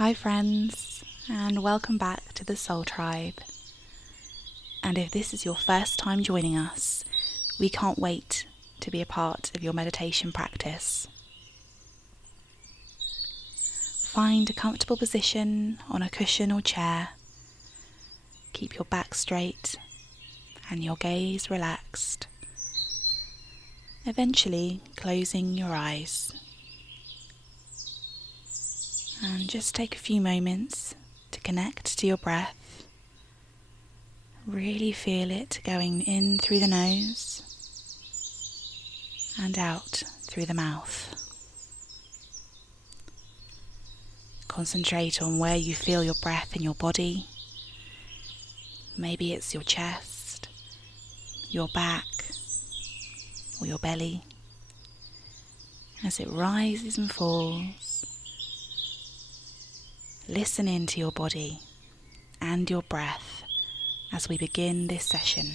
Hi friends, and welcome back to the Soul Tribe. And if this is your first time joining us, we can't wait to be a part of your meditation practice. Find a comfortable position on a cushion or chair. Keep your back straight and your gaze relaxed, eventually closing your eyes. And just take a few moments to connect to your breath. Really feel it going in through the nose and out through the mouth. Concentrate on where you feel your breath in your body. Maybe it's your chest, your back, or your belly. As it rises and falls, listen into your body and your breath as we begin this session.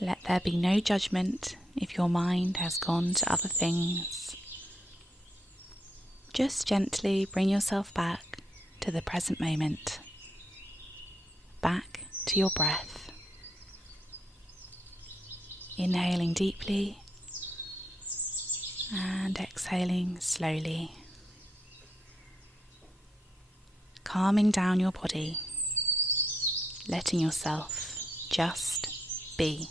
Let there be no judgment if your mind has gone to other things. Just gently bring yourself back to the present moment, back to your breath. Inhaling deeply and exhaling slowly. Calming down your body, letting yourself just be.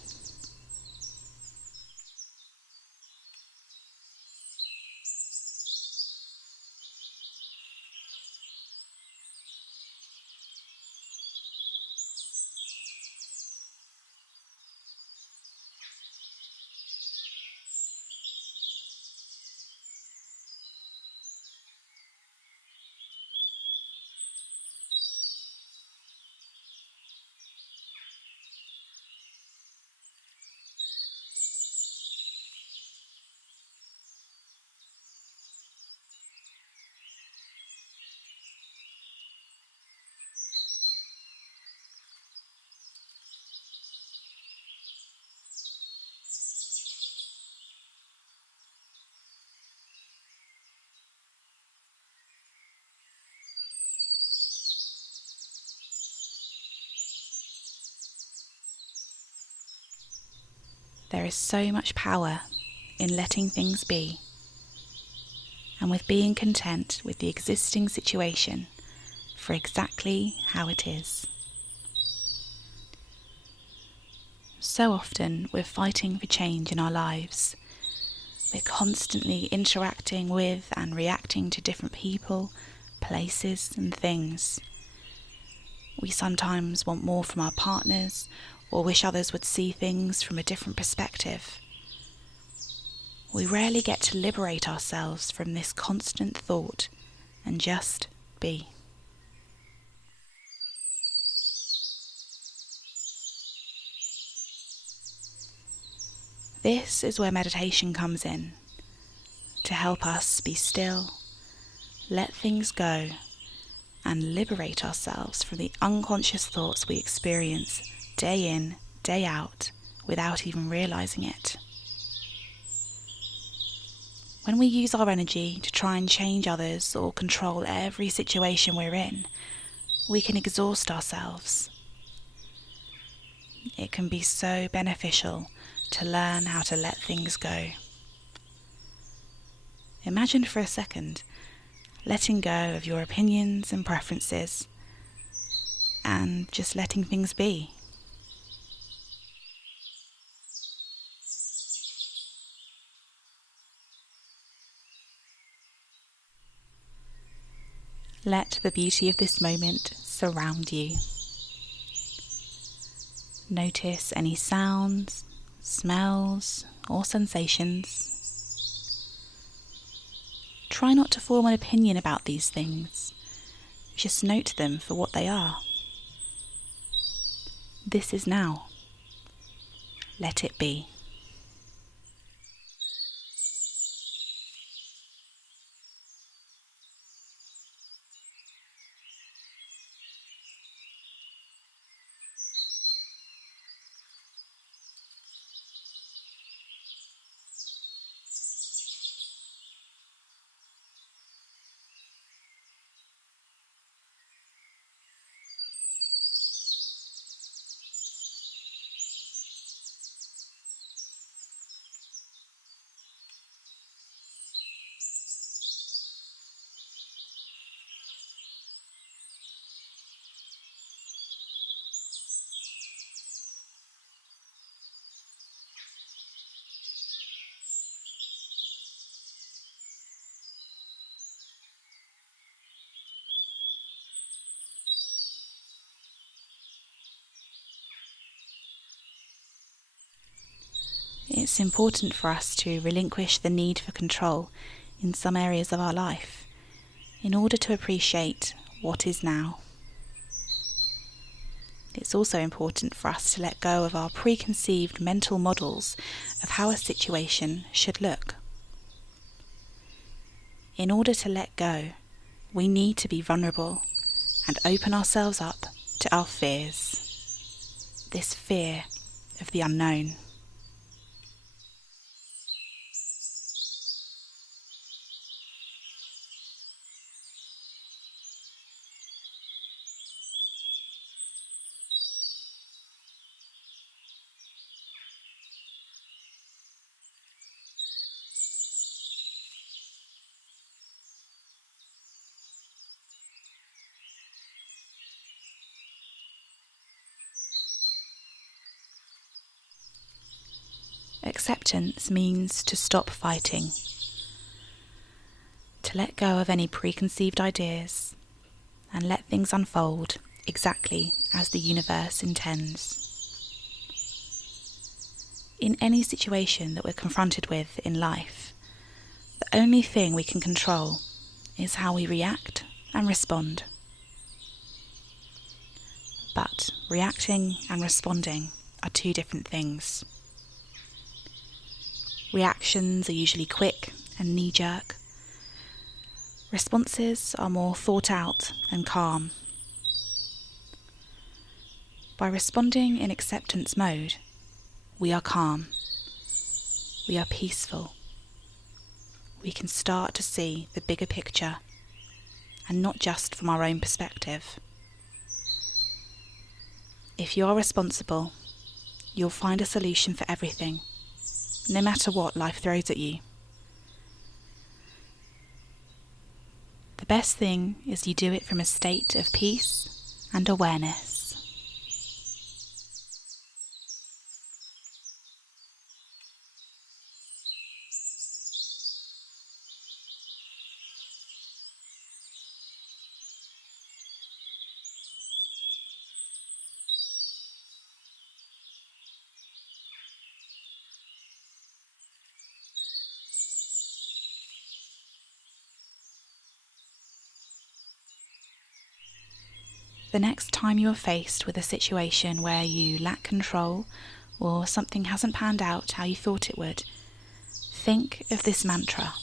There is so much power in letting things be, and with being content with the existing situation for exactly how it is. So often we're fighting for change in our lives. We're constantly interacting with and reacting to different people, places and things. We sometimes want more from our partners or wish others would see things from a different perspective. We rarely get to liberate ourselves from this constant thought and just be. This is where meditation comes in, to help us be still, let things go, and liberate ourselves from the unconscious thoughts we experience day in, day out, without even realizing it. When we use our energy to try and change others or control every situation we're in, we can exhaust ourselves. It can be so beneficial to learn how to let things go. Imagine for a second letting go of your opinions and preferences and just letting things be. Let the beauty of this moment surround you. Notice any sounds, smells, or sensations. Try not to form an opinion about these things. Just note them for what they are. This is now. Let it be. It's important for us to relinquish the need for control in some areas of our life in order to appreciate what is now. It's also important for us to let go of our preconceived mental models of how a situation should look. In order to let go, we need to be vulnerable and open ourselves up to our fears. This fear of the unknown. Acceptance means to stop fighting, to let go of any preconceived ideas and let things unfold exactly as the universe intends. In any situation that we're confronted with in life, the only thing we can control is how we react and respond. But reacting and responding are two different things. Reactions are usually quick and knee-jerk. Responses are more thought out and calm. By responding in acceptance mode, we are calm. We are peaceful. We can start to see the bigger picture, and not just from our own perspective. If you are responsible, you'll find a solution for everything, no matter what life throws at you. The best thing is you do it from a state of peace and awareness. The next time you are faced with a situation where you lack control or something hasn't panned out how you thought it would, think of this mantra.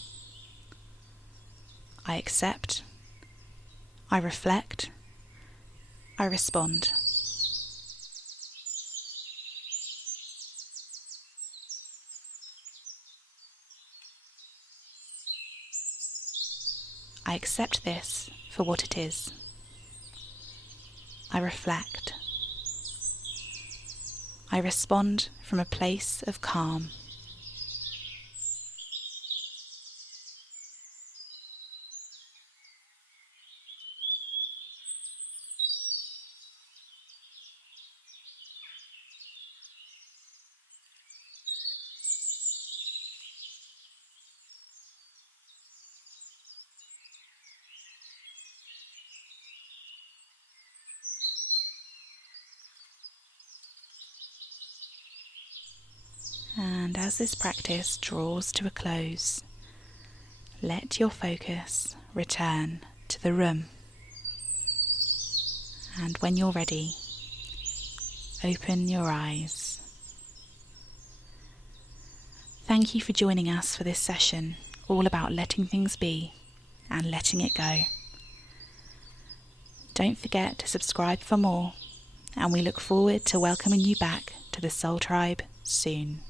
I accept, I reflect, I respond. I accept this for what it is. I reflect. I respond from a place of calm. And as this practice draws to a close, let your focus return to the room. And when you're ready, open your eyes. Thank you for joining us for this session, all about letting things be and letting it go. Don't forget to subscribe for more, and we look forward to welcoming you back to the Soul Tribe soon.